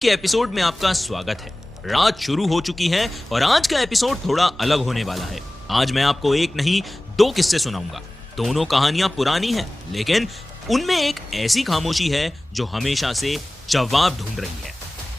के एपिसोड में आपका स्वागत है। रात शुरू हो चुकी है और आज का एपिसोड थोड़ा अलग होने वाला है। आज मैं आपको एक नहीं दो किस्से सुनाऊंगा। दोनों कहानियां पुरानी हैं, लेकिन उनमें एक ऐसी खामोशी है जो हमेशा से जवाब ढूंढ रही है।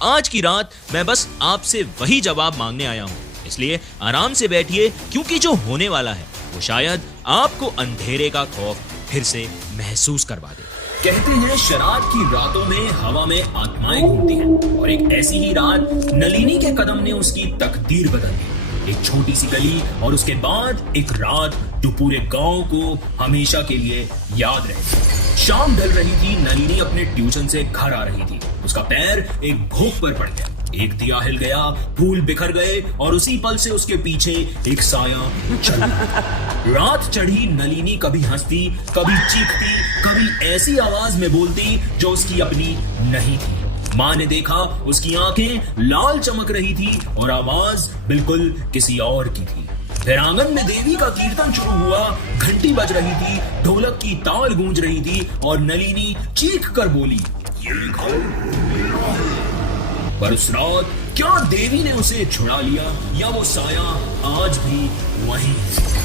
आज की रात मैं बस आपसे वही जवाब मांगने आया हूं, इसलिए आराम से बैठिए, क्योंकि जो होने वाला है वो शायद आपको अंधेरे का खौफ फिर से महसूस करवा दे। कहते हैं शराब की रातों में हवा में आत्माएं घूमती हैं, और एक ऐसी ही रात नलिनी के कदम ने उसकी तकदीर बदल दी। एक छोटी सी गली और उसके बाद एक रात जो पूरे गांव को हमेशा के लिए याद रहे। शाम ढल रही थी, नलिनी अपने ट्यूशन से घर आ रही थी। उसका पैर एक भोग पर पड़ गया, एक दिया हिल गया, फूल बिखर गए और उसी पल से उसके पीछे एक साया चल गया। रात चढ़ी, नलिनी कभी हंसती, कभी चीखती, कभी ऐसी आवाज में बोलती जो उसकी अपनी नहीं थी। माँ ने देखा, उसकी आंखें लाल चमक रही थी और आवाज बिल्कुल किसी और की थी। फिर आंगन में देवी का कीर्तन शुरू हुआ, घंटी बज रही थी, ढोलक की ताल गूंज रही थी और नलिनी चीख कर बोली, ये घर मेरा है। पर उस रात क्या देवी ने उसे छुड़ा लिया या वो साया आज भी वहीं है?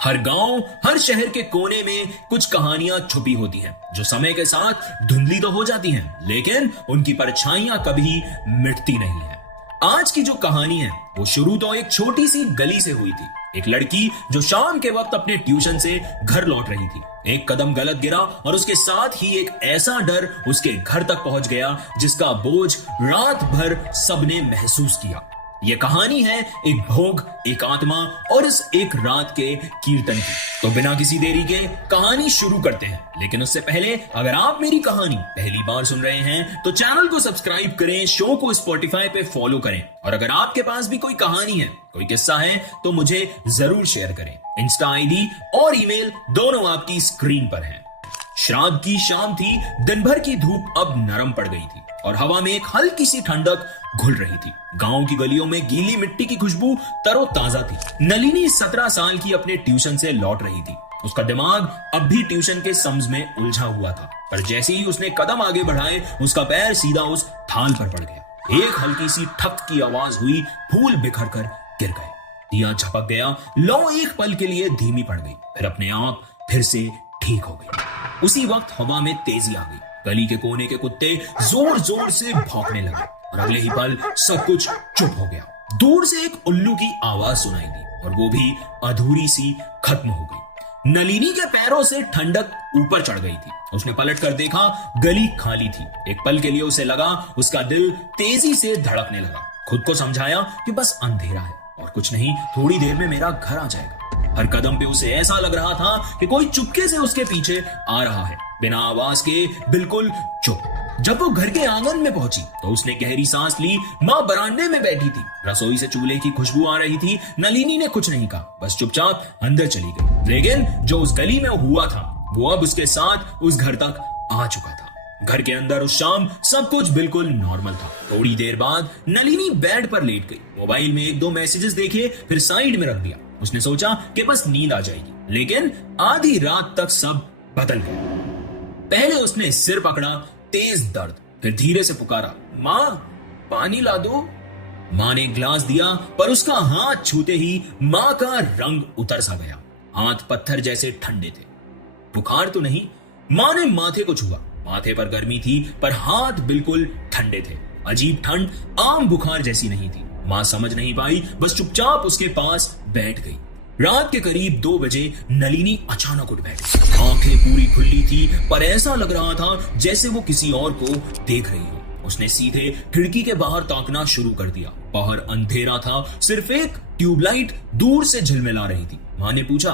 हर गांव, हर शहर के कोने में कुछ कहानियां छुपी होती हैं, जो समय के साथ धुंधली तो हो जाती हैं, लेकिन उनकी परछाइयां कभी मिटती नहीं है। आज की जो कहानी है वो शुरू तो एक छोटी सी गली से हुई थी। एक लड़की जो शाम के वक्त अपने ट्यूशन से घर लौट रही थी। एक कदम गलत गिरा और उसके साथ ही एक ऐसा डर उसके घर तक पहुंच गया जिसका बोझ रात भर सबने महसूस किया। यह कहानी है एक भोग, एक आत्मा और इस एक रात के कीर्तन की। तो बिना किसी देरी के कहानी शुरू करते हैं, लेकिन उससे पहले अगर आप मेरी कहानी पहली बार सुन रहे हैं तो चैनल को सब्सक्राइब करें, शो को स्पॉटिफाई पे फॉलो करें, और अगर आपके पास भी कोई कहानी है, कोई किस्सा है तो मुझे जरूर शेयर करें। इंस्टा आईडी और ईमेल दोनों आपकी स्क्रीन पर हैं। श्राद्ध की शाम थी, दिन भर की धूप अब नरम पड़ गई थी और हवा में एक हल्की सी ठंडक घुल रही थी। गांव की गलियों में गीली मिट्टी की खुशबू तरोताजा थी। नलिनी 17 साल की अपने ट्यूशन से लौट रही थी। उसका दिमाग अब भी ट्यूशन के सम्स में उलझा हुआ था, पर जैसे ही उसने कदम आगे बढ़ाए उसका पैर सीधा उस थाल पर पड़ गया। एक हल्की सी ठक की आवाज हुई, फूल बिखर कर गिर गए, दिया झपक गया, लौ एक पल के लिए धीमी पड़ गई, फिर अपने आप फिर से ठीक हो गई। उसी वक्त हवा में तेजी आ गई। गली के कोने के कुत्ते जोर जोर से भौंकने लगे और अगले ही पल सब कुछ चुप हो गया। दूर से एक उल्लू की आवाज सुनाई दी और वो भी अधूरी सी खत्म हो गई। नलिनी के पैरों से ठंडक ऊपर चढ़ गई थी। उसने पलट कर देखा, गली खाली थी। एक पल के लिए उसे लगा, उसका दिल तेजी से धड़कने लगा। खुद को समझाया कि बस अंधेरा है और कुछ नहीं, थोड़ी देर में मेरा घर आ जाएगा। हर कदम पे उसे ऐसा लग रहा था कि कोई चुपके से उसके पीछे आ रहा है, बिना आवाज के, बिल्कुल चुप। जब वो घर के आंगन में पहुंची तो उसने गहरी सांस ली। माँ बरामदे में बैठी थी, रसोई से चूल्हे की खुशबू आ रही थी। नलिनी ने कुछ नहीं कहा, बस चुपचाप अंदर चली गई। लेकिन जो उस गली में हुआ था वो अब उसके साथ उस घर तक आ चुका था। घर के अंदर उस शाम सब कुछ बिल्कुल नॉर्मल था। थोड़ी देर बाद नलिनी बेड पर लेट गई, मोबाइल में एक दो मैसेजेस देखे, फिर साइड में रख दिया। उसने सोचा कि बस नींद आ जाएगी, लेकिन आधी रात तक सब बदल गया। पहले उसने सिर पकड़ा, तेज दर्द, फिर धीरे से पुकारा, माँ पानी ला दो। माँ ने ग्लास दिया, पर उसका हाथ छूते ही माँ का रंग उतर सा गया। हाथ पत्थर जैसे ठंडे थे। बुखार तो नहीं? माँ ने माथे को छुआ। माथे पर गर्मी थी, पर हाथ बिल्कुल ठंडे थे। अजीब ठंड, आम बुखार जैसी नहीं थी। माँ समझ नहीं पाई, बस चुपचाप उसके पास बैठ गई। रात के करीब 2 बजे नलिनी अचानक उठ बैठी। आंखें पूरी खुली थी, पर ऐसा लग रहा था जैसे वो किसी और को देख रही हो। उसने सीधे खिड़की के बाहर ताकना शुरू कर दिया। बाहर अंधेरा था, सिर्फ एक ट्यूबलाइट दूर से झिलमिला रही थी। माँ ने पूछा,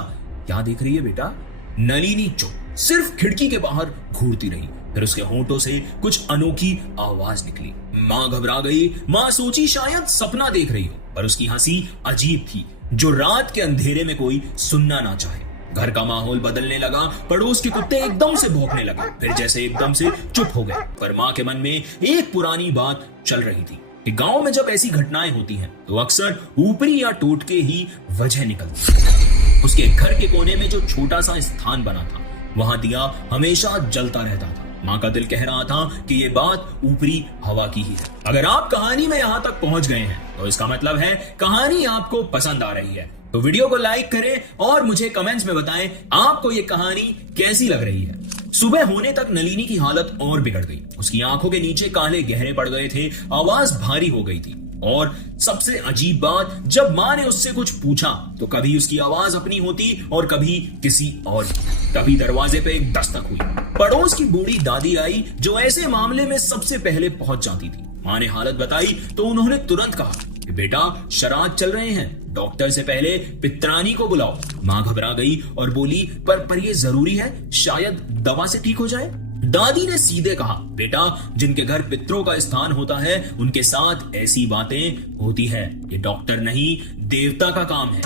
क्या देख रही है बेटा? नलिनी चुप, सिर्फ खिड़की के बाहर घूरती रही। फिर उसके होंठों से कुछ अनोखी आवाज निकली। माँ घबरा गई। माँ सोची शायद सपना देख रही हो, पर उसकी हंसी अजीब थी, जो रात के अंधेरे में कोई सुनना ना चाहे। घर का माहौल बदलने लगा। पड़ोस के कुत्ते एकदम से भौंकने लगे, फिर जैसे एकदम से चुप हो गए। पर माँ के मन में एक पुरानी बात चल रही थी कि गांव में जब ऐसी घटनाएं होती हैं तो अक्सर ऊपरी या टोटके ही वजह निकलती है। उसके घर के कोने में जो छोटा सा स्थान बना था, वहां दिया हमेशा जलता रहता था। माँ का दिल कह रहा था कि ये बात ऊपरी हवा की ही है। अगर आप कहानी में यहाँ तक पहुंच गए हैं तो इसका मतलब है कहानी आपको पसंद आ रही है। तो वीडियो को लाइक करें और मुझे कमेंट्स में बताएं आपको ये कहानी कैसी लग रही है। सुबह होने तक नलिनी की हालत और बिगड़ गई। उसकी आंखों के नीचे काले गहरे पड़ गए थे, आवाज भारी हो गई थी और सबसे अजीब बात, जब माँ ने उससे कुछ पूछा तो कभी उसकी आवाज अपनी होती और कभी किसी और की। तभी दरवाजे पे एक दस्तक हुई। पड़ोस की बूढ़ी दादी आई जो ऐसे मामले में सबसे पहले पहुंच जाती थी। माँ ने हालत बताई तो उन्होंने तुरंत कहा कि बेटा शराध चल रहे हैं, डॉक्टर से पहले पित्रानी को बुलाओ। माँ घबरा गई और बोली पर ये जरूरी है, शायद दवा से ठीक हो जाए। दादी ने सीधे कहा बेटा जिनके घर पितरों का स्थान होता है उनके साथ ऐसी बातें होती है, ये डॉक्टर नहीं देवता का काम है।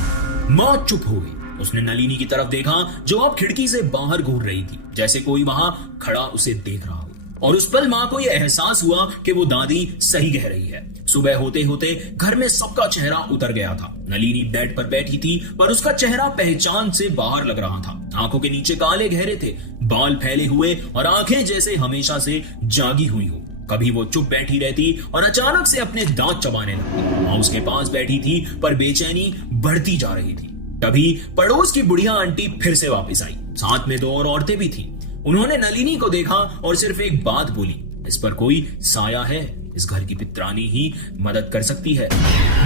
माँ चुप हो गई। उसने नलिनी की तरफ देखा जो अब खिड़की से बाहर घूर रही थी, जैसे कोई वहां खड़ा उसे देख रहा हो। और उस पल माँ को यह एहसास हुआ कि वो दादी सही कह रही है। सुबह होते होते घर में सबका चेहरा उतर गया था। नलिनी बेड पर बैठी थी पर उसका चेहरा पहचान से बाहर लग रहा था। आंखों के नीचे काले गहरे थे, बाल फैले हुए और आंखें जैसे हमेशा से जागी हुई हो। कभी वो चुप बैठी रहती और अचानक से अपने दांत चबाने लगती। माँ उसके पास बैठी थी पर बेचैनी बढ़ती जा रही थी। तभी पड़ोस की बुढ़िया आंटी फिर से वापस आई। साथ में 2 और औरतें भी थी। उन्होंने नलिनी को देखा और सिर्फ एक बात बोली, इस पर कोई साया है, इस घर की पित्रानी ही मदद कर सकती है।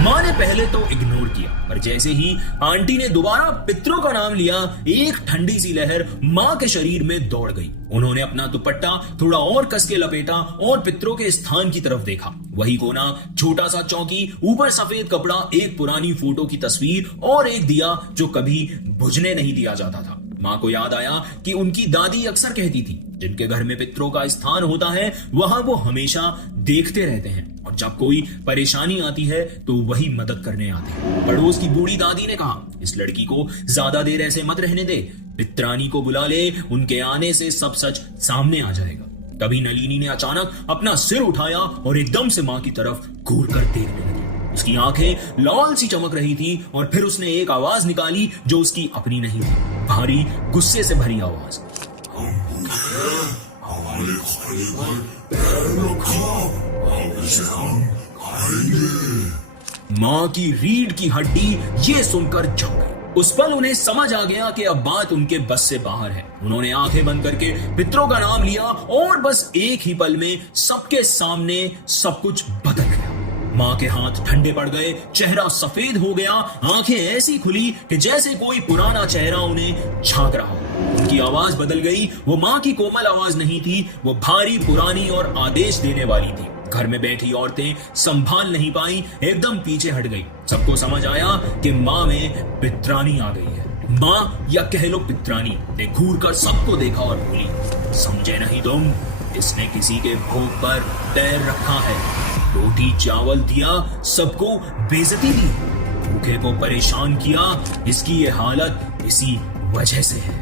माँ ने पहले तो इग्नोर किया पर जैसे ही आंटी ने दोबारा पितरों का नाम लिया, एक ठंडी सी लहर माँ के शरीर में दौड़ गई। उन्होंने अपना दुपट्टा थोड़ा और कस के लपेटा और पितरों के स्थान की तरफ देखा। वही कोना, छोटा सा चौकी, ऊपर सफेद कपड़ा, एक पुरानी फोटो की तस्वीर और एक दिया जो कभी बुझने नहीं दिया जाता था। माँ को याद आया कि उनकी दादी अक्सर कहती थी जिनके घर में पितरों का स्थान होता है वहां वो हमेशा देखते रहते हैं और जब कोई परेशानी आती है तो वही मदद करने आते हैं। पड़ोस की बूढ़ी दादी ने कहा इस लड़की को ज्यादा देर ऐसे मत रहने दे, पित्रानी को बुला ले, उनके आने से सब सच सामने आ जाएगा। तभी नलिनी ने अचानक अपना सिर उठाया और एकदम से माँ की तरफ घूर कर देखने लगी। उसकी आंखें लाल सी चमक रही थी और फिर उसने एक आवाज निकाली जो उसकी अपनी नहीं थी, भारी गुस्से से भरी आवाज। हमारे खाने पर पैर रखा, अब इसे हम खाएंगे। माँ की रीढ़ की हड्डी ये सुनकर जम गई। उस पल उन्हें समझ आ गया कि अब बात उनके बस से बाहर है। उन्होंने आंखें बंद करके पितरों का नाम लिया और बस एक ही पल में सबके सामने सब कुछ बदल गया। माँ के हाथ ठंडे पड़ गए, चेहरा सफेद हो गया, आंखें ऐसी खुली कि जैसे कोई पुराना चेहरा उन्हें झांक रहा हो। उनकी आवाज बदल गई। वो माँ की कोमल आवाज नहीं थी, वो भारी, पुरानी और आदेश देने वाली थी। घर में बैठी औरतें संभाल नहीं पाई, एकदम पीछे हट गई। सबको समझ आया कि माँ में पित्रानी आ गई है। माँ या कह लो पित्रानी ने घूर कर सबको देखा और बोली, समझे नहीं तुम, इसने किसी के भोग पर पैर रखा है, रोटी चावल दिया, सबको बेइज्जती दी, भूखे को परेशान किया, इसकी ये हालत इसी वजह से है।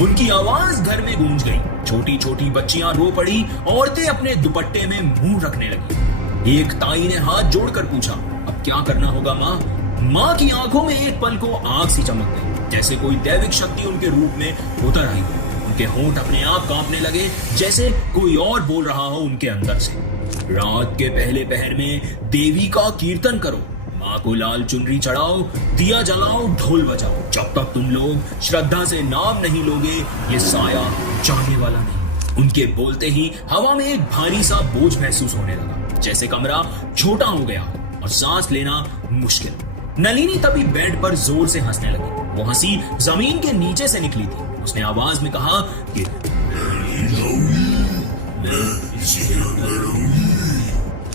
उनकी आवाज घर में गूंज गई। छोटी छोटी बच्चियां रो पड़ी, औरतें अपने दुपट्टे में मुंह रखने लगी। एक ताई ने हाथ जोड़कर पूछा, अब क्या करना होगा माँ? माँ की आंखों में एक पल को आग सी चमक गई, जैसे कोई दैविक शक्ति उनके रूप में उतर आई। उनके होंठ अपने आप कांपने लगे, जैसे कोई और बोल रहा हो उनके अंदर से। रात के पहले पहर में देवी का कीर्तन करो, माँ को लाल चुनरी चढ़ाओ, दिया जलाओ, ढोल बजाओ। जब तक तुम लोग श्रद्धा से नाम नहीं लोगे ये साया जाने वाला नहीं। उनके बोलते ही हवा में एक भारी सा बोझ महसूस होने लगा, जैसे कमरा छोटा हो गया और सांस लेना मुश्किल। नलिनी तभी बेड पर जोर से हंसने लगी। वो हंसी जमीन के नीचे से निकली थी। उसने आवाज में कहा कि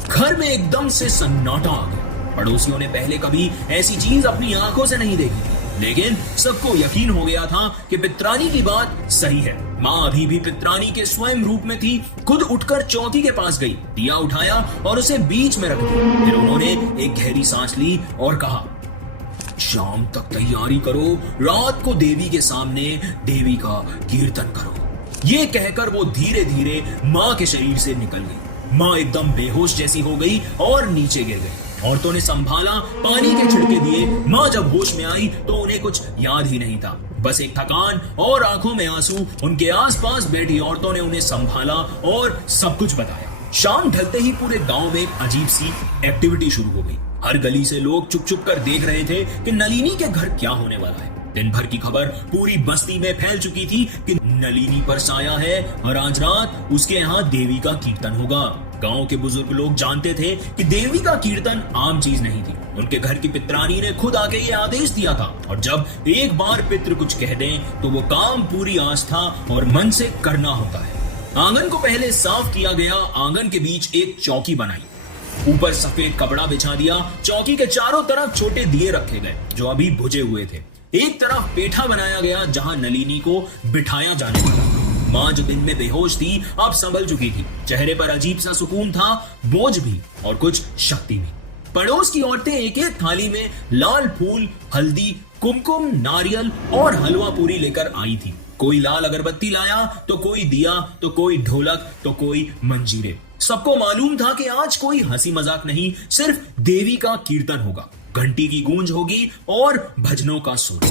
घर में एकदम से सन्नाटा आ गया। पड़ोसियों ने पहले कभी ऐसी चीज अपनी आंखों से नहीं देखी थी, लेकिन सबको यकीन हो गया था कि पित्रानी की बात सही है। माँ अभी भी पित्रानी के स्वयं रूप में थी। खुद उठकर चौकी के पास गई, दिया उठाया और उसे बीच में रख दिया। फिर उन्होंने एक गहरी सांस ली और कहा, शाम तक तैयारी करो, रात को देवी के सामने देवी का कीर्तन करो। ये कहकर वो धीरे धीरे माँ के शरीर से निकल गई। माँ एकदम बेहोश जैसी हो गई और नीचे गिर गई। औरतों ने संभाला, पानी के छिड़के दिए। माँ जब होश में आई तो उन्हें कुछ याद ही नहीं था। बस एक थकान और आंखों में आंसू। उनके आसपास बैठी औरतों ने उन्हें संभाला और सब कुछ बताया। शाम ढलते ही पूरे गांव में एक अजीब सी एक्टिविटी शुरू हो गई। हर गली से लोग चुप चुप कर देख रहे थे कि नलिनी के घर क्या होने वाला है। दिन भर की खबर पूरी बस्ती में फैल चुकी थी कि नलिनी पर साया है और आज रात उसके यहाँ देवी का कीर्तन होगा। गांव के बुजुर्ग लोग जानते थे कि देवी का कीर्तन आम चीज नहीं थी। उनके घर की पित्रानी ने खुद आके ये आदेश दिया था और जब एक बार पितृ कुछ कह दें तो वो काम पूरी आस्था और मन से करना होता है। आंगन को पहले साफ किया गया। आंगन के बीच एक चौकी बनाई, ऊपर सफेद कपड़ा बिछा दिया। चौकी के चारों तरफ छोटे दिए रखे गए जो अभी बुझे हुए थे। एक तरफ पेठा बनाया गया जहां नलिनी को बिठाया जाने वाला। माँ जो दिन में बेहोश थी अब संभल चुकी थी। चेहरे पर अजीब सा सुकून था, बोझ भी और कुछ शक्ति भी। पड़ोस की औरतें एक एक थाली में लाल फूल, हल्दी, कुमकुम, नारियल और हलवा पूरी लेकर आई थी। कोई लाल अगरबत्ती लाया तो कोई दिया तो कोई ढोलक तो कोई मंजीरे। सबको मालूम था कि आज कोई हंसी मजाक नहीं, सिर्फ देवी का कीर्तन होगा। घंटी की गूंज होगी और भजनों का सुर।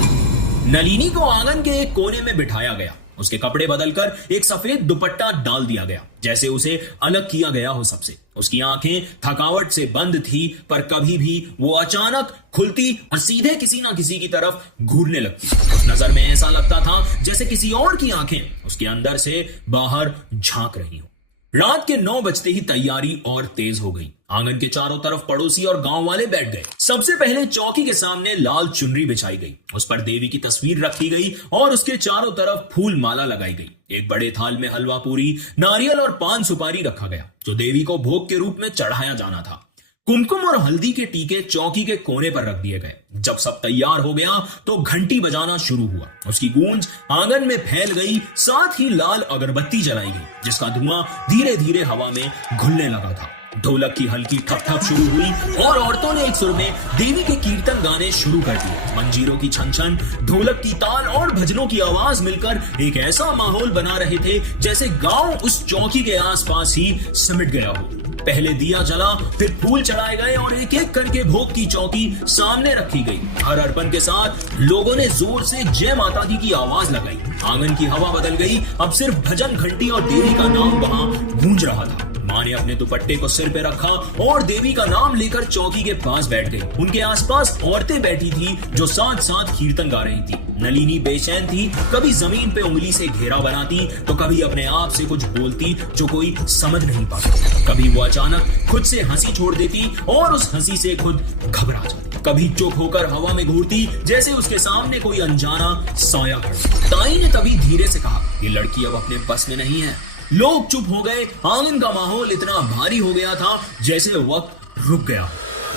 नलिनी को आंगन के एक कोने में बिठाया गया। उसके कपड़े बदलकर एक सफेद दुपट्टा डाल दिया गया, जैसे उसे अलग किया गया हो सबसे। उसकी आंखें थकावट से बंद थी, पर कभी भी वो अचानक खुलती और सीधे किसी ना किसी की तरफ घूरने लगती। उस नजर में ऐसा लगता था जैसे किसी और की आंखें उसके अंदर से बाहर झांक रही हो। रात के 9 बजते ही तैयारी और तेज हो गई। आंगन के चारों तरफ पड़ोसी और गांव वाले बैठ गए। सबसे पहले चौकी के सामने लाल चुनरी बिछाई गई, उस पर देवी की तस्वीर रखी गई और उसके चारों तरफ फूल माला लगाई गई। एक बड़े थाल में हलवा पूरी, नारियल और पान सुपारी रखा गया जो देवी को भोग के रूप में चढ़ाया जाना था। कुमकुम और हल्दी के टीके चौकी के कोने पर रख दिए गए। जब सब तैयार हो गया तो घंटी बजाना शुरू हुआ। उसकी गूंज आंगन में फैल गई। साथ ही लाल अगरबत्ती जलाई गई जिसका धुआं धीरे धीरे हवा में घुलने लगा था। ढोलक की हल्की ठप ठप शुरू हुई और औरतों ने एक सुर में देवी के कीर्तन गाने शुरू कर दिए। मंजीरों की छन छन, ढोलक की ताल और भजनों की आवाज मिलकर एक ऐसा माहौल बना रहे थे जैसे गांव उस चौकी के आसपास ही सिमट गया हो। पहले दिया जला, फिर फूल चढ़ाए गए और एक एक करके भोग की चौकी सामने रखी गई। हर अर्पण के साथ लोगों ने जोर से जय माता दी की आवाज लगाई। आंगन की हवा बदल गई। अब सिर्फ भजन, घंटी और देवी का नाम वहां गूंज रहा था। माँ ने अपने दुपट्टे को सिर पे रखा और देवी का नाम लेकर चौकी के पास बैठ गई। उनके आसपास औरतें बैठी थी जो साथ साथ कीर्तन गा रही थी। नलिनी बेचैन थी, कभी जमीन पे उंगली से घेरा बनाती तो कभी अपने आप से कुछ बोलती जो कोई समझ नहीं पाता। कभी वो अचानक खुद से हंसी छोड़ देती और उस हंसी से खुद घबरा जाती। कभी चुप होकर हवा में घूरती जैसे उसके सामने कोई अनजाना साया खड़ा। ताई ने तभी धीरे से कहा, ये लड़की अब अपने बस में नहीं है। लोग चुप हो गए। आंगन का माहौल इतना भारी हो गया था जैसे वक्त रुक गया।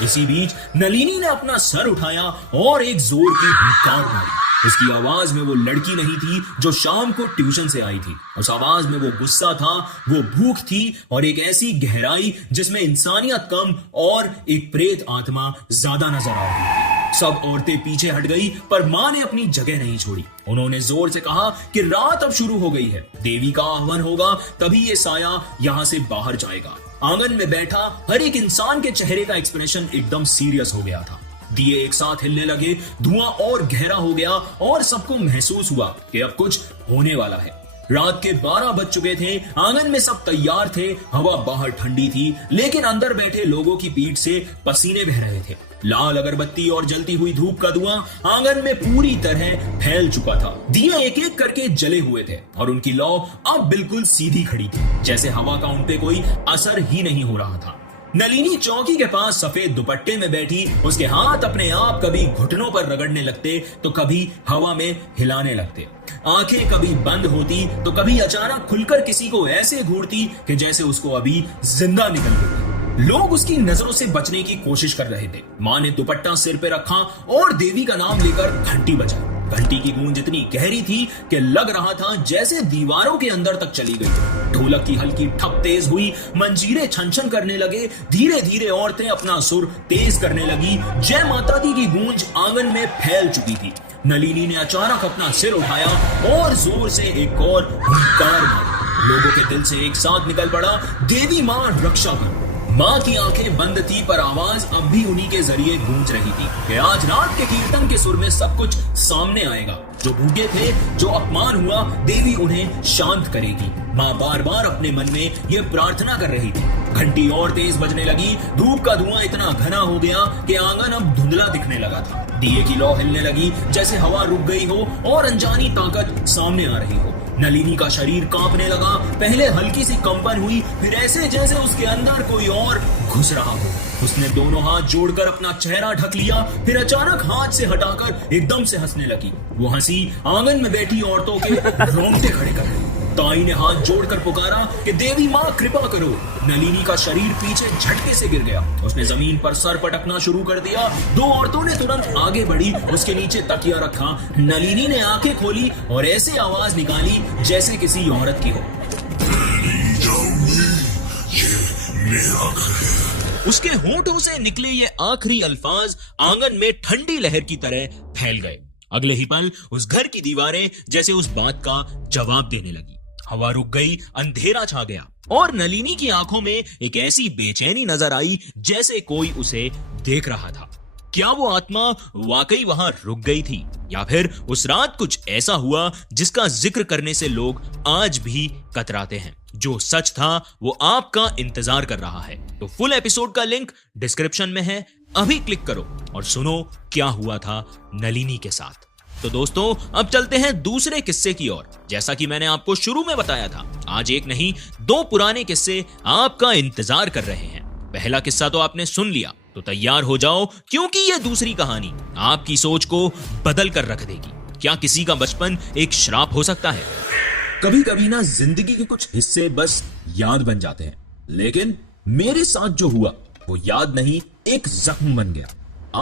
इसी बीच नलिनी ने अपना सर उठाया और एक जोर की हुंकार मारी। उसकी आवाज में वो लड़की नहीं थी जो शाम को ट्यूशन से आई थी। उस आवाज में वो गुस्सा था, वो भूख थी और एक ऐसी गहराई जिसमें इंसानियत कम और एक प्रेत आत्मा ज्यादा नजर आ रही थी। सब औरतें पीछे हट गई पर माँ ने अपनी जगह नहीं छोड़ी। उन्होंने जोर से कहा कि रात अब शुरू हो गई है, देवी का आह्वान होगा, तभी ये साया यहाँ से बाहर जाएगा। आंगन में बैठा हर एक इंसान के चेहरे का एक्सप्रेशन एकदम सीरियस हो गया था। दिए एक साथ हिलने लगे, धुआं और गहरा हो गया और सबको महसूस हुआ कि अब कुछ होने वाला है। रात के 12 बज चुके थे। आंगन में सब तैयार थे। हवा बाहर ठंडी थी लेकिन अंदर बैठे लोगों की पीठ से पसीने बह रहे थे। लाल अगरबत्ती और जलती हुई धूप का धुआं आंगन में पूरी तरह फैल चुका था। दिए एक एक करके जले हुए थे और उनकी लौ अब बिल्कुल सीधी खड़ी थी, जैसे हवा का उनपे कोई असर ही नहीं हो रहा था। नलिनी चौकी के पास सफेद दुपट्टे में बैठी। उसके हाथ अपने आप कभी घुटनों पर रगड़ने लगते तो कभी हवा में हिलाने लगते। आंखें कभी बंद होती तो कभी अचानक खुलकर किसी को ऐसे घूरती कि जैसे उसको अभी जिंदा निकल गई। लोग उसकी नजरों से बचने की कोशिश कर रहे थे। माँ ने दुपट्टा सिर पे रखा और देवी का नाम लेकर घंटी बजाई। घंटी की गूंज इतनी गहरी थी कि लग रहा था जैसे दीवारों के अंदर तक चली गई। ढोलक की हल्की ठप तेज हुई, मंजीरे छन छन करने लगे। धीरे धीरे औरतें अपना सुर तेज करने लगी। जय माता दी की गूंज आंगन में फैल चुकी थी। नलिनी ने अचानक अपना सिर उठाया और जोर से एक और हुंकार मारा। लोगों के दिल से एक साथ निकल पड़ा, देवी मां रक्षा कर। माँ की आंखें बंद थी पर आवाज अब भी उन्हीं के जरिए गूंज रही थी कि आज रात के कीर्तन के सुर में सब कुछ सामने आएगा। जो भूखे थे, जो अपमान हुआ, देवी उन्हें शांत करेगी। माँ बार बार अपने मन में यह प्रार्थना कर रही थी। घंटी और तेज बजने लगी। धूप का धुआं इतना घना हो गया कि आंगन अब धुंधला दिखने लगा था। दिए की लौ हिलने लगी जैसे हवा रुक गई हो और अनजानी ताकत सामने आ रही हो। नलिनी का शरीर कांपने लगा। पहले हल्की सी कंपन हुई, फिर ऐसे जैसे उसके अंदर कोई और घुस रहा हो। उसने दोनों हाथ जोड़कर अपना चेहरा ढक लिया, फिर अचानक हाथ से हटाकर एकदम से हंसने लगी। वो हंसी आंगन में बैठी औरतों के रोंगटे खड़े कर गई। ताई ने हाथ जोड़कर पुकारा कि देवी माँ कृपा करो। नलिनी का शरीर पीछे झटके से गिर गया। उसने जमीन पर सर पटकना शुरू कर दिया। दो औरतों ने तुरंत आगे बढ़ी, उसके नीचे तकिया रखा। नलिनी ने आंखें खोली और ऐसे आवाज निकाली जैसे किसी औरत की हो। उसके होठों से निकले ये आखिरी अल्फाज आंगन में ठंडी लहर की तरह फैल गए। अगले ही पल उस घर की दीवारें जैसे उस बात का जवाब देने लगी। हवा रुक गई, अंधेरा छा गया और नलिनी की आंखों में एक ऐसी बेचैनी नजर आई जैसे कोई उसे देख रहा था। क्या वो आत्मा वाकई वहां रुक गई थी या फिर उस रात कुछ ऐसा हुआ जिसका जिक्र करने से लोग आज भी कतराते हैं? जो सच था वो आपका इंतजार कर रहा है। तो फुल एपिसोड का लिंक डिस्क्रिप्शन में है, अभी क्लिक करो और सुनो क्या हुआ था नलिनी के साथ। तो दोस्तों अब चलते हैं दूसरे किस्से की ओर। जैसा कि मैंने आपको शुरू में बताया था, आज एक नहीं दो पुराने किस्से आपका इंतजार कर रहे हैं। पहला किस्सा तो आपने सुन लिया, तो तैयार हो जाओ क्योंकि यह दूसरी कहानी आपकी सोच को बदल कर रख देगी। क्या किसी का बचपन एक श्राप हो सकता है? कभी कभी ना जिंदगी के कुछ हिस्से बस याद बन जाते हैं, लेकिन मेरे साथ जो हुआ वो याद नहीं, एक जख्म बन गया।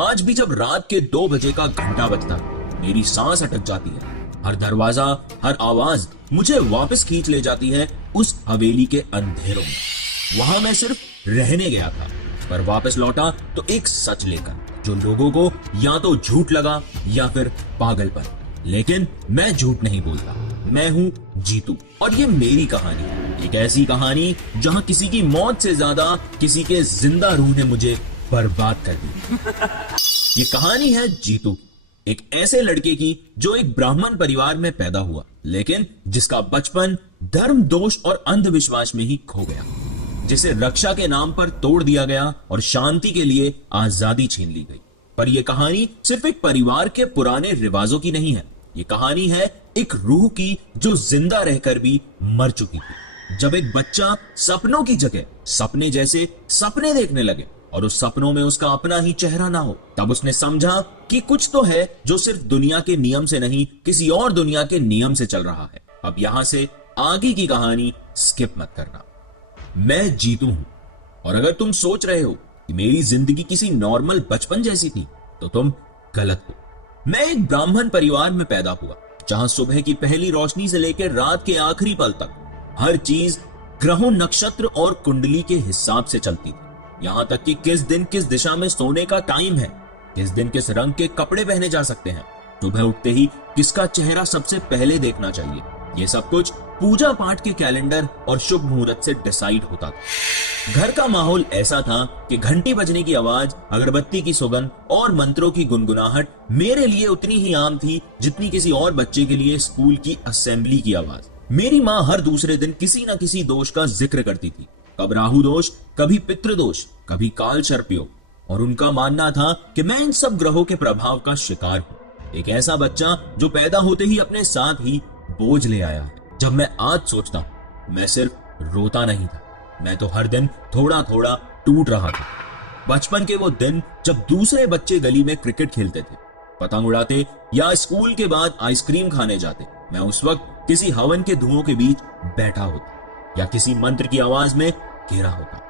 आज भी जब रात के 2 बजे का घंटा बजता मेरी सांस अटक जाती है। हर दरवाजा, हर आवाज मुझे वापस खींच ले जाती है उस हवेली के अंधेरों में। वहां मैं सिर्फ रहने गया था, पर वापस लौटा तो एक सच लेकर, जो लोगों को या तो झूठ लगा या फिर पागलपन। लेकिन मैं झूठ नहीं बोलता, मैं हूँ जीतू और ये मेरी कहानी है। एक ऐसी कहानी जहाँ किसी की मौत से ज्यादा किसी के जिंदा रूह ने मुझे बर्बाद कर दी। ये कहानी है जीतू, एक ऐसे लड़के की जो एक ब्राह्मण परिवार में पैदा हुआ, लेकिन जिसका बचपन धर्म, दोष और अंधविश्वास में ही खो गया, जिसे रक्षा के नाम पर तोड़ दिया गया और शांति के लिए आजादी छीन ली गई। पर यह कहानी सिर्फ एक परिवार के पुराने रिवाजों की नहीं है। ये कहानी है एक रूह की जो जिंदा रहकर भी मर चुकी थी। जब एक बच्चा सपनों की जगह सपने जैसे सपने देखने लगे और उस सपनों में उसका अपना ही चेहरा ना हो, तब उसने समझा कि कुछ तो है जो सिर्फ दुनिया के नियम से नहीं, किसी और दुनिया के नियम से चल रहा है। अब यहां से आगे की कहानी स्किप मत करना। मैं जीतू हूं और अगर तुम सोच रहे हो कि मेरी जिंदगी किसी नॉर्मल बचपन जैसी थी, तो तुम गलत हो। मैं एक ब्राह्मण परिवार में पैदा हुआ, जहां सुबह की पहली रोशनी से लेकर रात के आखिरी पल तक हर चीज ग्रहों, नक्षत्र और कुंडली के हिसाब से चलती थी। यहां तक कि किस दिन किस दिशा में सोने का टाइम है, किस दिन किस रंग के कपड़े पहने जा सकते हैं, सुबह उठते ही किसका चेहरा सबसे पहले देखना चाहिए, ये सब कुछ पूजा पाठ के कैलेंडर और शुभ मुहूर्त से डिसाइड होता था। घर का माहौल ऐसा था कि घंटी बजने की आवाज, अगरबत्ती की सुगंध और मंत्रों की गुनगुनाहट मेरे लिए उतनी ही आम थी जितनी किसी और बच्चे के लिए स्कूल की असेंबली की आवाज। मेरी माँ हर दूसरे दिन किसी न किसी दोष का जिक्र करती थी, कब राहु दोष, कभी पितृदोष, कभी काल सर्पयोग, और उनका मानना था कि मैं इन सब ग्रहों के प्रभाव का शिकार हूँ। एक ऐसा बच्चा जो पैदा होते ही अपने साथ ही बोझ ले आया। जब मैं आज सोचता हूं, मैं सिर्फ रोता नहीं था, मैं तो हर दिन थोड़ा थोड़ा टूट रहा था। बचपन के वो दिन जब दूसरे बच्चे गली में क्रिकेट खेलते थे, पतंग उड़ाते या स्कूल के बाद आइसक्रीम खाने जाते, मैं उस वक्त किसी हवन के धुओं के बीच बैठा होता या किसी मंत्र की आवाज में घेरा होता।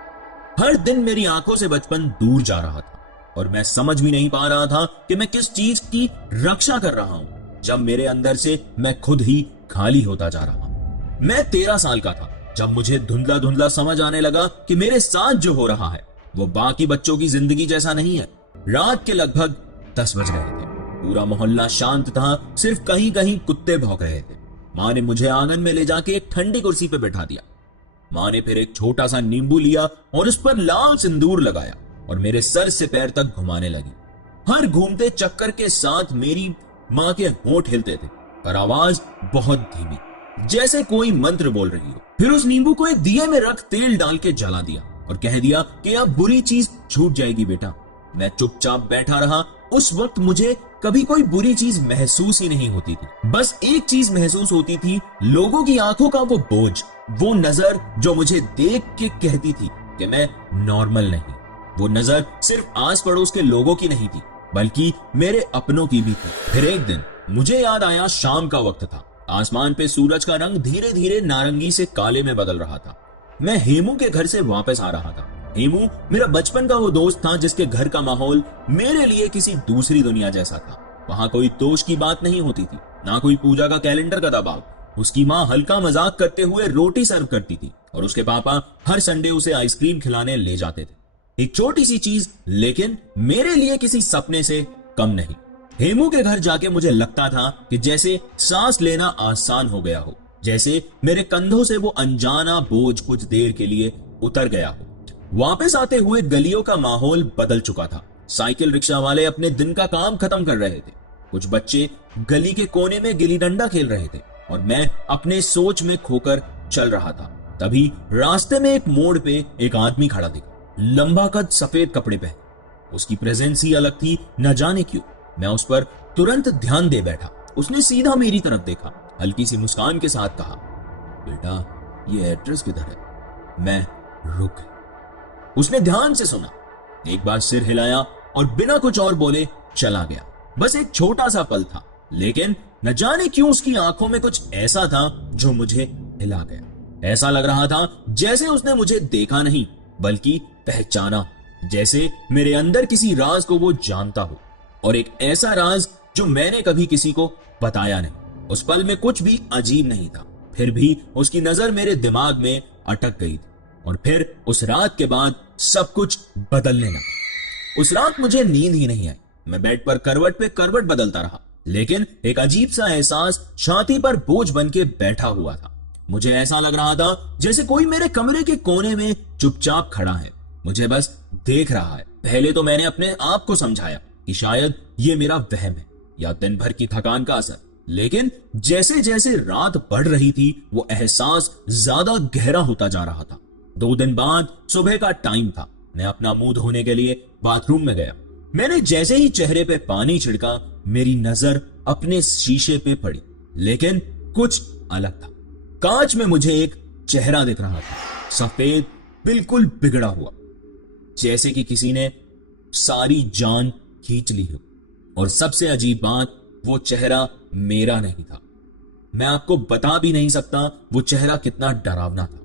हर दिन मेरी आंखों से बचपन दूर जा रहा था और मैं समझ भी नहीं पा रहा था कि मैं किस चीज की रक्षा कर रहा हूं, जब मेरे अंदर से मैं खुद ही खाली होता जा रहा हूं। मैं 13 साल का था जब मुझे धुंधला धुंधला समझ आने लगा कि मेरे साथ जो हो रहा है वो बाकी बच्चों की जिंदगी जैसा नहीं है। रात के लगभग 10 बज रहे थे, पूरा मोहल्ला शांत था, सिर्फ कहीं कहीं कुत्ते भौंक रहे थे। माँ ने मुझे आंगन में ले जाके एक ठंडी कुर्सी पे बैठा दिया। माँ ने फिर एक छोटा सा नींबू लिया और उस पर लाल सिंदूर लगाया और मेरे सर से पैर तक घुमाने लगी। हर घूमते चक्कर के साथ मेरी माँ के होंठ हिलते थे, पर आवाज बहुत धीमी, जैसे कोई मंत्र बोल रही हो। फिर उस नींबू को एक दिए में रख तेल डाल के जला दिया और कह दिया कि अब बुरी चीज छूट जाएगी बेटा। मैं चुपचाप बैठा रहा। उस वक्त मुझे कभी कोई बुरी चीज महसूस ही नहीं होती थी। बस एक चीज महसूस होती थी, लोगों की आंखों का वो बोझ, वो नजर जो मुझे देख के कहती थी कि मैं नॉर्मल नहीं। वो नजर सिर्फ आस पड़ोस के लोगों की नहीं थी, बल्कि मेरे अपनों की भी थी। फिर एक दिन मुझे याद आया, शाम का वक्त था। आसमान पे सूरज का रंग धीरे धीरे नारंगी से काले में बदल रहा था। मैं हेमू के घर से वापस आ रहा था। हेमू मेरा बचपन का वो दोस्त था जिसके घर का माहौल मेरे लिए किसी दूसरी दुनिया जैसा था। वहां कोई दोष की बात नहीं होती थी, ना कोई पूजा का कैलेंडर का दबाव। उसकी माँ हल्का मजाक करते हुए रोटी सर्व करती थी और उसके पापा हर संडे उसे आइसक्रीम खिलाने ले जाते थे। एक छोटी सी चीज, लेकिन मेरे लिए किसी सपने से कम नहीं। हेमू के घर जाके मुझे लगता था कि जैसे सांस लेना आसान हो गया हो, जैसे मेरे कंधों से वो अनजाना बोझ कुछ देर के लिए उतर गया हो। वापस आते हुए गलियों का माहौल बदल चुका था। साइकिल रिक्शा वाले अपने दिन का काम खत्म कर रहे थे। कुछ बच्चे गली के कोने में गिल्ली डंडा खेल रहे थे और मैं अपने सोच में खोकर चल रहा था। तभी रास्ते में एक मोड़ पे एक आदमी खड़ा दिखा, लंबा कद, सफेद कपड़े पहने। उसकी प्रेजेंस ही अलग थी, न जाने क्यों। मैं उस पर तुरंत ध्यान दे बैठा। उसने सीधा मेरी तरफ देखा, हल्की सी मुस्कान के साथ कहा, बेटा ये एड्रेस किधर है? मैं रुक गया। उसने ध्यान से सुना, एक बार सिर हिलाया और बिना कुछ और बोले चला गया। बस एक छोटा सा पल था, लेकिन न जाने क्यों उसकी आंखों में कुछ ऐसा था जो मुझे हिला गया। ऐसा लग रहा था जैसे उसने मुझे देखा नहीं बल्कि पहचाना, जैसे मेरे अंदर किसी राज को वो जानता हो, और एक ऐसा राज जो मैंने कभी किसी को बताया नहीं। उस पल में कुछ भी अजीब नहीं था, फिर भी उसकी नजर मेरे दिमाग में अटक गई थी। और फिर उस रात के बाद सब कुछ बदलने लगा। उस रात मुझे नींद ही नहीं आई। मैं बेड पर करवट पे करवट बदलता रहा, लेकिन एक अजीब सा एहसास छाती पर बोझ बन के बैठा हुआ था। मुझे ऐसा लग रहा था जैसे कोई मेरे कमरे के कोने में चुपचाप खड़ा है, मुझे बस देख रहा है। पहले तो मैंने अपने आप को समझाया कि शायद ये मेरा वहम है या दिन भर की थकान का असर, लेकिन जैसे जैसे रात बढ़ रही थी वो एहसास ज्यादा गहरा होता जा रहा था। 2 दिन बाद सुबह का टाइम था। मैं अपना मुंह धोने के लिए बाथरूम में गया। मैंने जैसे ही चेहरे पे पानी छिड़का, मेरी नजर अपने शीशे पे पड़ी, लेकिन कुछ अलग था। कांच में मुझे एक चेहरा दिख रहा था, सफेद, बिल्कुल बिगड़ा हुआ, जैसे कि किसी ने सारी जान खींच ली हो। और सबसे अजीब बात, वो चेहरा मेरा नहीं था। मैं आपको बता भी नहीं सकता वो चेहरा कितना डरावना था।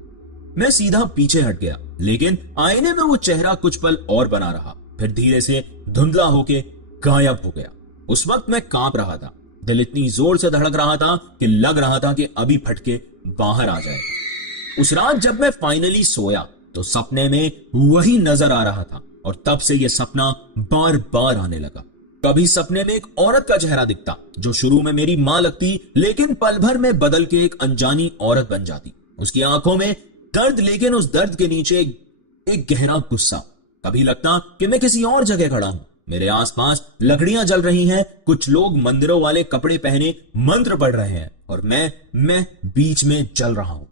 मैं सीधा पीछे हट गया, लेकिन आईने में वो चेहरा कुछ पल और बना रहा, फिर धीरे से धुंधला होके गायब हो गया। उस वक्त मैं कांप रहा था। दिल इतनी जोर से धड़क रहा था कि लग रहा था कि अभी फटके बाहर आ जाएगा। उस रात जब मैं फाइनली सोया तो सपने में वही नजर आ रहा था, और तब से यह सपना बार बार आने लगा। कभी सपने में एक औरत का चेहरा दिखता जो शुरू में मेरी मां लगती, लेकिन पल भर में बदल के एक अनजानी औरत बन जाती। उसकी आंखों में दर्द, लेकिन उस दर्द के नीचे एक गहरा गुस्सा। कभी लगता कि मैं किसी और जगह खड़ा हूं। मेरे आसपास लकड़ियां जल रही हैं, कुछ लोग मंदिरों वाले कपड़े पहने मंत्र पढ़ रहे हैं, और मैं बीच में चल रहा हूं।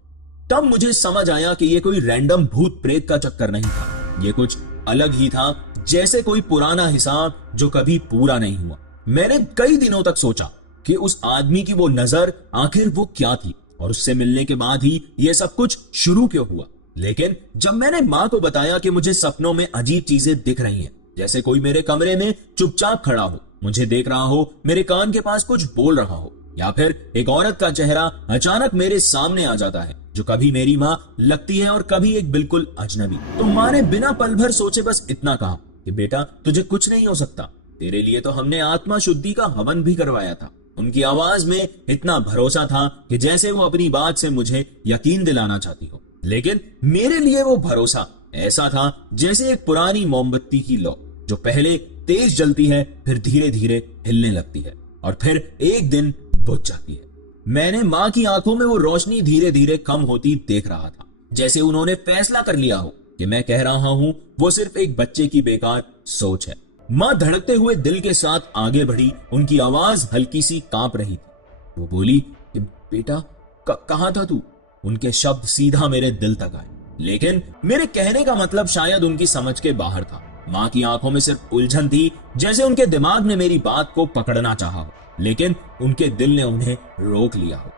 तब मुझे समझ आया कि ये कोई रैंडम भूत प्रेत का चक्कर नहीं था, ये कुछ अलग ही था, जैसे कोई पुराना हिसाब जो कभी पूरा नहीं हुआ। मैंने कई दिनों तक सोचा कि उस आदमी की वो नजर आखिर वो क्या थी, और उससे मिलने के बाद ही ये सब कुछ शुरू क्यों हुआ। लेकिन जब मैंने मां को बताया कि मुझे सपनों में अजीब चीजें दिख रही हैं, जैसे कोई मेरे कमरे में चुपचाप खड़ा हो, मुझे देख रहा हो, मेरे कान के पास कुछ बोल रहा हो, या फिर एक औरत का चेहरा अचानक मेरे सामने आ जाता है जो कभी मेरी मां लगती है और कभी एक बिल्कुल अजनबी, तो मां ने बिना पल भर सोचे बस इतना कहा कि बेटा तुझे कुछ नहीं हो सकता, तेरे लिए तो हमने आत्मा शुद्धि का हवन भी करवाया था। उनकी आवाज में इतना भरोसा था कि जैसे वो अपनी बात से मुझे यकीन दिलाना चाहती हो, लेकिन मेरे लिए वो भरोसा ऐसा था जैसे एक पुरानी मोमबत्ती की लौ जो पहले तेज जलती है, फिर धीरे धीरे हिलने लगती है और फिर एक दिन बुझ जाती है। मैंने मां की आंखों में वो रोशनी धीरे धीरे कम होती देख रहा था। जैसे उन्होंने फैसला कर लिया हो कि मैं कह रहा हूं वो सिर्फ एक बच्चे की बेकार सोच है। मां धड़कते हुए दिल के साथ आगे बढ़ी, उनकी आवाज हल्की सी कांप रही थी। वो बोली कि बेटा कहां था तू? उनके शब्द सीधा मेरे दिल तक आए, लेकिन मेरे कहने का मतलब शायद उनकी समझ के बाहर था। मां की आंखों में सिर्फ उलझन थी, जैसे उनके दिमाग ने मेरी बात को पकड़ना चाहा हो, लेकिन उनके दिल ने उन्हें रोक लिया हो।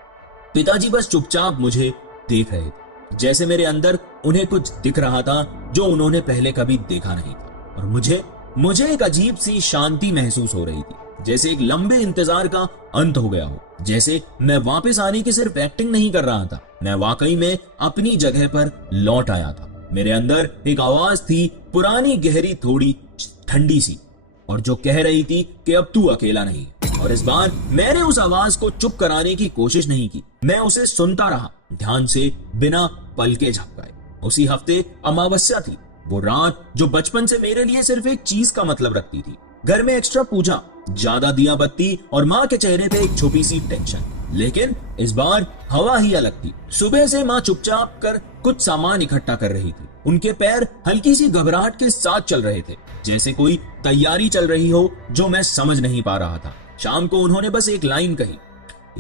पिताजी बस चुपचाप मुझे देख रहे थे, जैसे मेरे अंदर उन्हें कुछ दिख रहा था जो उन्होंने पहले कभी देखा नहीं था। और मुझे एक अजीब सी शांति महसूस हो रही थी, जैसे एक लंबे इंतजार का अंत हो गया हो, जैसे मैं वापस आने की सिर्फ एक्टिंग नहीं कर रहा था, मैं वाकई में अपनी जगह पर लौट आया था। मेरे अंदर एक आवाज थी, पुरानी, गहरी, थोड़ी ठंडी सी, और जो कह रही थी कि अब तू अकेला नहीं। और इस बार मैंने उस आवाज को चुप कराने की कोशिश नहीं की, मैं उसे सुनता रहा, ध्यान से, बिना पलके झपकाए। उसी हफ्ते अमावस्या थी, वो रात जो बचपन से मेरे लिए सिर्फ एक चीज का मतलब रखती थी। घर में एक्स्ट्रा पूजा, ज्यादा दिया बत्ती और माँ के चेहरे पे एक छुपी सी टेंशन। लेकिन इस बार हवा ही अलग थी। सुबह से माँ चुपचाप कर कुछ सामान इकट्ठा कर रही थी। उनके पैर हल्की सी घबराहट के साथ चल रहे थे, जैसे कोई तैयारी चल रही हो जो मैं समझ नहीं पा रहा था। शाम को उन्होंने बस एक लाइन कही,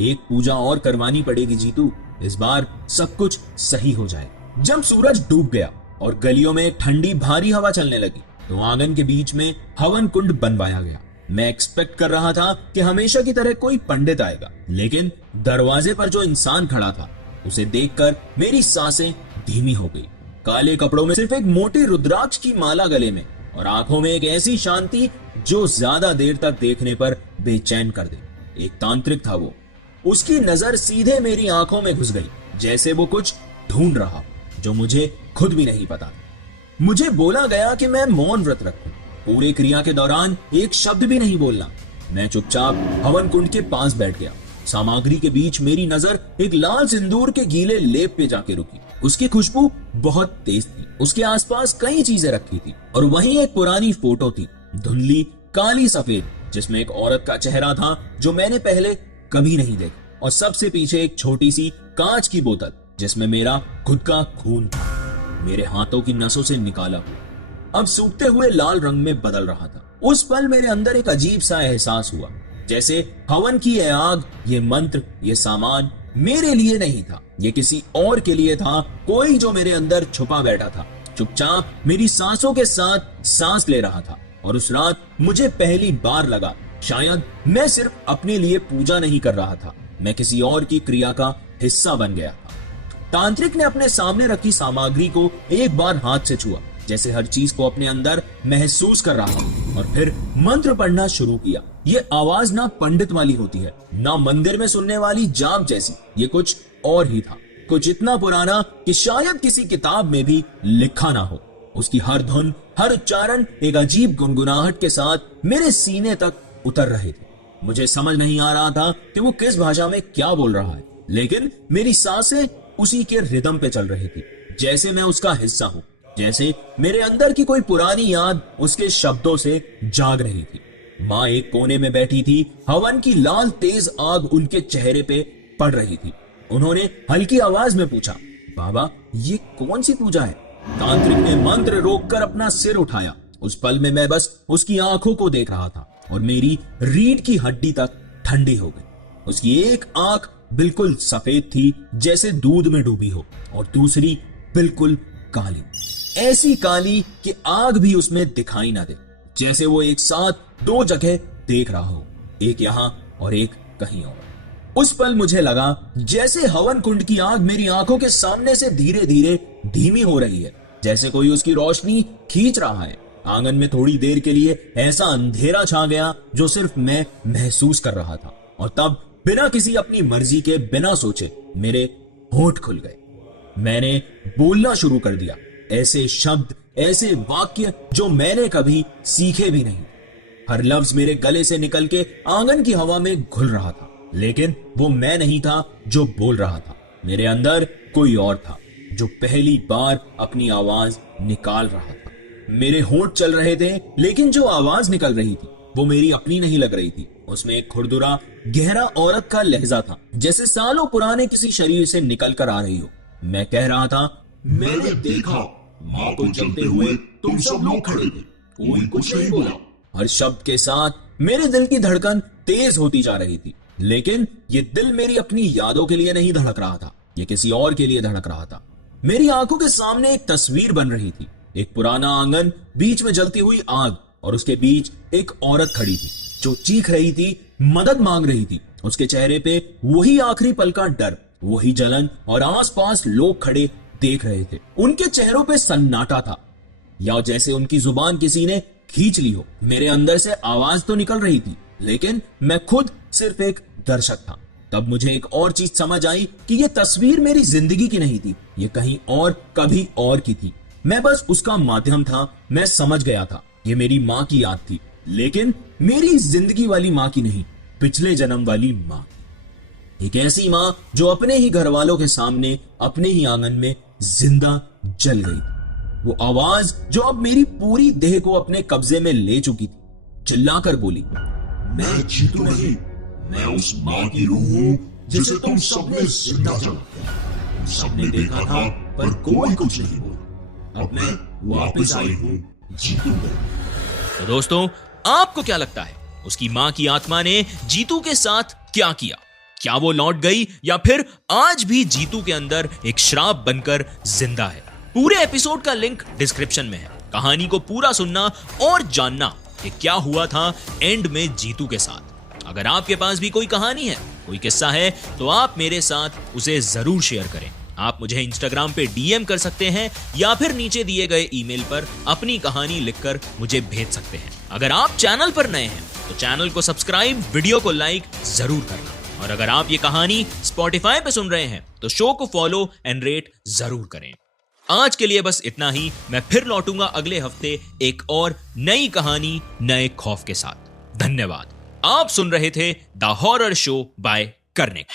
एक पूजा और करवानी पड़ेगी जीतू, इस बार सब कुछ सही हो जाए। जब सूरज डूब गया और गलियों में ठंडी भारी हवा चलने लगी, तो आंगन के बीच में हवन कुंड बनवाया गया। मैं एक्सपेक्ट कर रहा था कि हमेशा की तरह कोई पंडित आएगा, लेकिन दरवाजे पर जो इंसान खड़ा था उसे देखकर मेरी सांसें धीमी हो गई। काले कपड़ों में सिर्फ एक मोटी रुद्राक्ष की माला गले में, और आंखों में एक ऐसी शांति जो ज्यादा देर तक देखने पर बेचैन कर दे। एक तांत्रिक था वो। उसकी नजर सीधे मेरी आंखों में घुस गई, जैसे वो कुछ ढूंढ रहा जो मुझे खुद भी नहीं पता। मुझे बोला गया कि मैं मौन व्रत रखूं, पूरे क्रिया के दौरान एक शब्द भी नहीं बोलना। मैं चुपचाप हवन कुंड के पास बैठ गया। सामग्री के बीच मेरी नजर एक लाल सिंदूर के गीले लेप पे जाके रुकी। उसकी खुशबू बहुत तेज थी। उसके आसपास कई चीजें रखी थी, और वहीं एक पुरानी फोटो थी, धुंधली, काली सफेद, जिसमें एक औरत का चेहरा था जो मैंने पहले कभी नहीं देखा, और सबसे पीछे एक छोटी सी कांच की बोतल जिसमें मेरा खुद का खून था, मेरे हाथों की नसों से निकाला हुआ, अब सूखते हुए लाल रंग में बदल रहा था। उस पल मेरे अंदर एक अजीब सा एहसास हुआ, जैसे हवन की ये आग, ये मंत्र, ये सामान मेरे लिए नहीं था, ये किसी और के लिए था, कोई जो मेरे अंदर छुपा बैठा था, चुपचाप मेरी सांसों के साथ सांस ले रहा था। और उस रात मुझे पहली बार लगा, शायद मैं सिर्फ अपने लिए पूजा नहीं कर रहा था, मैं किसी और की क्रिया का हिस्सा बन गया था। तांत्रिक ने अपने सामने रखी सामग्री को एक बार हाथ से छुआ, जैसे हर चीज को अपने अंदर महसूस कर रहा हो, और फिर मंत्र पढ़ना शुरू किया। ये आवाज ना पंडित वाली होती है, ना मंदिर में सुनने वाली जाप जैसी, ये कुछ और ही था, कुछ इतना पुराना कि शायद किसी किताब में भी लिखा ना हो। उसकी हर धुन, हर उच्चारण एक अजीब गुनगुनाहट के साथ मेरे सीने तक उतर रहे थे। मुझे समझ नहीं आ रहा था कि वो किस भाषा में क्या बोल रहा है, लेकिन मेरी सांसें उसी के रिदम पे चल रही थी, जैसे मैं उसका हिस्सा हूं, जैसे मेरे अंदर की कोई पुरानी याद उसके शब्दों से जाग रही थी। माँ एक कोने में बैठी थी, हवन की लाल तेज आग उनके चेहरे पे पड़ रही थी। उन्होंने हल्की आवाज में पूछा, बाबा ये कौन सी पूजा है? तांत्रिक ने मंत्र रोककर अपना सिर उठाया। उस पल में मैं बस उसकी आंखों को देख रहा था, और मेरी रीढ़ की हड्डी तक ठंडी हो गई। उसकी एक आंख बिल्कुल सफेद थी, जैसे दूध में डूबी हो, और दूसरी बिल्कुल काली, ऐसी काली कि आग भी उसमें दिखाई ना दे, जैसे वो एक साथ दो जगह देख रहा हो, एक यहां और एक कहीं और। उस पल मुझे लगा जैसे हवन कुंड की आग मेरी आंखों के सामने से धीरे धीरे धीमी हो रही है, जैसे कोई उसकी रोशनी खींच रहा है। आंगन में थोड़ी देर के लिए ऐसा अंधेरा छा गया जो सिर्फ मैं महसूस कर रहा था, और तब बिना किसी अपनी मर्जी के, बिना सोचे मेरे होंठ खुल गए। मैंने बोलना शुरू कर दिया, ऐसे शब्द, ऐसे वाक्य जो मैंने कभी सीखे भी नहीं। हर लफ्ज मेरे गले से निकल के आंगन की हवा में घुल रहा था, लेकिन वो मैं नहीं था जो बोल रहा था। मेरे अंदर कोई और था जो पहली बार अपनी आवाज निकाल रहा था। मेरे होंठ चल रहे थे, लेकिन जो आवाज निकल रही थी वो मेरी अपनी नहीं लग रही थी। उसमें एक खुरदुरा, गहरा औरत का लहजा था, जैसे सालों पुराने किसी शरीर से निकल कर आ रही हो। मैं कह रहा था, मैंने देखा माँ को जलते हुए तुम सब लोग खड़े थे, कोई कुछ नहीं बोला। हर शब्द के साथ मेरे दिल की धड़कन तेज होती जा रही थी, लेकिन ये दिल मेरी अपनी यादों के लिए नहीं धड़क रहा था, ये किसी और के लिए धड़क रहा था। मेरी आंखों के सामने एक तस्वीर बन रही थी, एक पुराना आंगन, बीच में जलती हुई आग और उसके बीच एक औरत खड़ी थी जो चीख रही थी, मदद मांग रही थी। उसके चेहरे पे वही आखिरी पल का डर, वही जलन, और आसपास लोग खड़े देख रहे थे। उनके चेहरों पे सन्नाटा था, या जैसे उनकी जुबान किसी ने खींच ली हो। मेरे अंदर से आवाज तो निकल रही थी, लेकिन मैं खुद सिर्फ एक दर्शक था। तब मुझे एक और चीज समझ आई कि यह तस्वीर मेरी जिंदगी की नहीं थी, ये कहीं और, कभी और की थी। मैं बस उसका माध्यम था। मैं समझ गया था ये मेरी माँ की याद थी, लेकिन मेरी जिंदगी वाली माँ की नहीं, पिछले जन्म वाली माँ। एक ऐसी माँ जो अपने ही घर वालों के सामने, अपने ही आंगन में जिंदा जल गई। वो आवाज जो अब मेरी पूरी देह को अपने कब्जे में ले चुकी थी, चिल्लाकर बोली, मैं जीतू नहीं, मैं उस माँ की रूह हूँ जिसे तुम सबने जिंदा जलाया। तुम सबने देखा था पर कोई कुछ नहीं बोला। अब मैं वापस आई हूँ जीतू में। तो दोस्तों, आपको क्या लगता है उसकी मां की आत्मा ने जीतू के साथ क्या किया? क्या वो लौट गई या फिर आज भी जीतू के अंदर एक श्राप बनकर जिंदा है? पूरे एपिसोड का लिंक डिस्क्रिप्शन में है। कहानी को पूरा सुनना और जानना कि क्या हुआ था एंड में जीतू के साथ। अगर आपके पास भी कोई कहानी है, कोई किस्सा है, तो आप मेरे साथ उसे जरूर शेयर करें। आप मुझे इंस्टाग्राम पे डीएम कर सकते हैं या फिर नीचे दिए गए ईमेल पर अपनी कहानी लिखकर मुझे भेज सकते हैं। अगर आप चैनल पर नए हैं तो चैनल को सब्सक्राइब, वीडियो को लाइक जरूर करना। और अगर आप ये कहानी स्पॉटिफाई पे सुन रहे हैं तो शो को फॉलो एंड रेट जरूर करें। आज के लिए बस इतना ही। मैं फिर लौटूंगा अगले हफ्ते एक और नई कहानी, नए खौफ के साथ। धन्यवाद। आप सुन रहे थे the horror show by Kernig.